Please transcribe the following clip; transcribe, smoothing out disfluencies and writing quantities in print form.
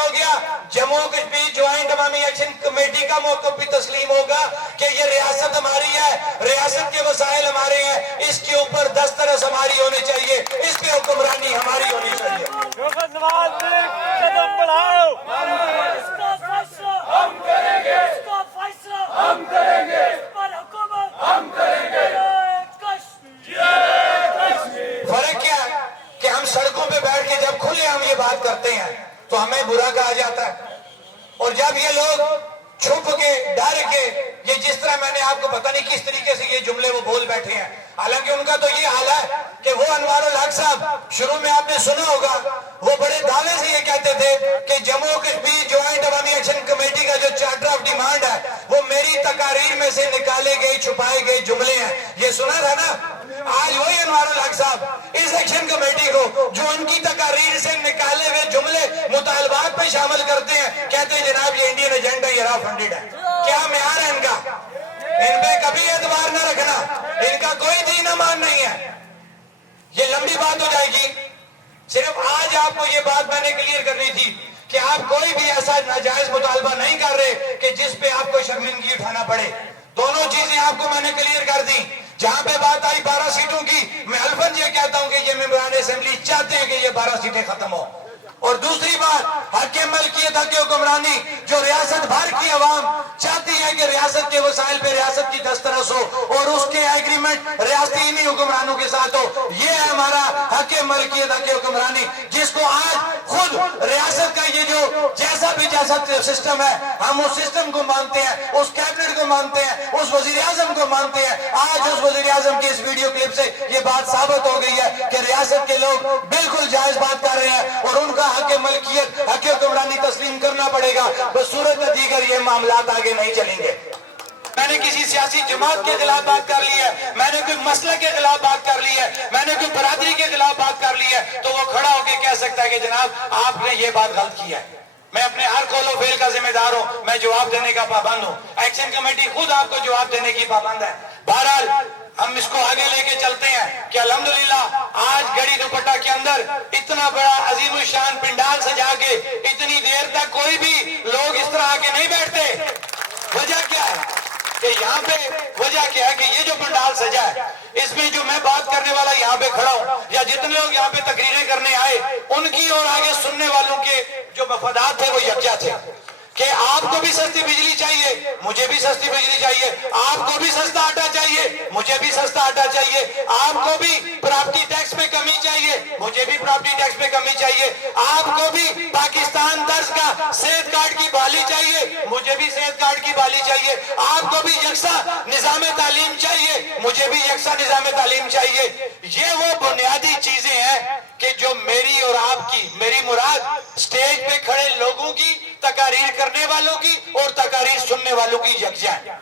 ہو گیا، جموں کشمیر جوائنٹ عوامی action committee کا موقف بھی تسلیم ہوگا کہ یہ ریاست ہماری ہے، ریاست کے وسائل ہمارے ہیں، اس کے اوپر دسترس ہماری ہونی چاہیے، اس پہ حکمرانی ہماری ہونی چاہیے۔ قدم بڑھاؤ، اس کا فیصلہ ہم کریں گے، اس کا فیصلہ ہم کریں گے، اس پر حکومت ہم کریں گے۔ فرق کیا ہے کہ ہم سڑکوں پہ بیٹھ کے جب کھلے ہم یہ بات کرتے ہیں تو ہمیں برا کہا جاتا ہے، اور جب یہ لوگ چھپ کے ڈر کے یہ جس طرح میں نے آپ کو پتہ نہیں کس طریقے سے یہ جملے وہ بول بیٹھے ہیں، حالانکہ ان کا تو یہ حال ہے کہ وہ انوار الحق صاحب شروع میں آپ نے سنا ہوگا وہ بڑے دعوے سے یہ کہتے تھے کہ جموں کشمیر جوائنٹ عوامی ایکشن کمیٹی کا جو چارٹر آف ڈیمانڈ ہے وہ میری تقاریر میں سے نکالے گئے چھپائے گئے جملے ہیں، یہ سنا تھا نا؟ آج وہی انوار الحق صاحب اس ایکشن کمیٹی کو جو ان کی تقاریر سے نکالے ہوئے جملے مطالبات پہ شامل کرتے ہیں کہتے ہیں جناب یہ انڈین ایجنڈا یہ را فنڈڈ ہے۔ کیا معیار ہے ان کا؟ ان پہ کبھی اعتبار نہ رکھنا، ان کا کوئی دین امان نہیں ہے۔ یہ لمبی بات ہو جائے گی، صرف آج آپ کو یہ بات میں نے کلیئر کرنی تھی کہ آپ کوئی بھی ایسا ناجائز مطالبہ نہیں کر رہے کہ جس پہ آپ کو شرمندگی اٹھانا پڑے۔ دونوں چیزیں آپ کو میں نے کلیئر کر دی۔ جہاں پہ بات آئی 12 سیٹوں کی، میں الفاظ یہ کہتا ہوں کہ یہ ممبران اسمبلی چاہتے ہیں کہ یہ 12 سیٹیں ختم ہو۔ اور دوسری بات حق ملکیت حق حکمرانی، جو ریاست بھر کی عوام چاہتی ہے کہ ریاست کے وسائل پہ ریاست کی دسترس ہو اور اس کے ایگریمنٹ ریاستی انہی حکمرانوں کے ساتھ ہو، یہ ہے ہمارا حق ملکیت حق حکمرانی، جس کو آج خود ریاست کا یہ جو جیسا بھی جیسا سسٹم ہے ہم اس سسٹم کو مانتے ہیں، اس کیبنٹ کو مانتے ہیں، اس وزیر اعظم کو مانتے ہیں۔ آج اس وزیر اعظم کی اس ویڈیو کلپ سے یہ بات ثابت ہو گئی ہے کہ ریاست کے لوگ بالکل جائز بات کر رہے ہیں اور ان کا حق ملکیت حق حکمرانی تسلیم کرنا پڑے گا، بصورت دیگر یہ معاملات آگے نہیں چلیں گے۔ میں نے کسی سیاسی جماعت کے خلاف بات کر لی ہے، میں نے کوئی مسئلہ کے خلاف بات کر لی ہے، میں نے کوئی برادری کے خلاف بات کر لی ہے تو وہ کھڑا ہو کے کہہ سکتا ہے کہ جناب آپ نے یہ بات غلط کی ہے۔ میں اپنے ہر قول و فعل کا ذمہ دار ہوں، میں جواب دینے کا پابند ہوں، ایکشن کمیٹی خود آپ کو جواب دینے کی پابند ہے۔ بہرحال ہم اس کو آگے لے کے چلتے ہیں کہ الحمدللہ آج گڑی دوپٹہ کے اندر اتنا بڑا عظیم الشان پنڈال سجا کے اتنی دیر تک کوئی بھی لوگ اس طرح آگے نہیں بیٹھتے۔ وجہ کیا ہے کہ یہاں پہ وجہ کیا ہے کہ یہ جو پنڈال سجا ہے اس میں جو میں بات کرنے والا یہاں پہ کھڑا ہوں یا جتنے لوگ یہاں پہ تقریریں کرنے آئے ان کی اور آگے سننے والوں کے جو مفادات تھے وہ یکجا تھے کہ آپ کو بھی سستی بجلی چاہیے، مجھے بھی سستی بجلی چاہیے، آپ کو بھی سستا آٹا چاہیے، مجھے بھی سستا آٹا چاہیے، آپ کو بھی پراپرٹی ٹیکس پہ کمی چاہیے، مجھے بھی پراپرٹی ٹیکس پہ کمی چاہیے، آپ کو بھی پاکستان طرز کا صحت کارڈ کی بحالی چاہیے، مجھے بھی صحت کارڈ کی بحالی چاہیے، آپ کو بھی یکساں نظام تعلیم چاہیے، مجھے بھی یکساں نظام تعلیم چاہیے۔ یہ وہ بنیادی چیزیں ہیں کہ جو میری اور آپ کی، میری مراد سٹیج پہ کھڑے لوگوں کی، تقاریر کرنے والوں کی اور تقاریر سننے والوں کی یکجا ہے۔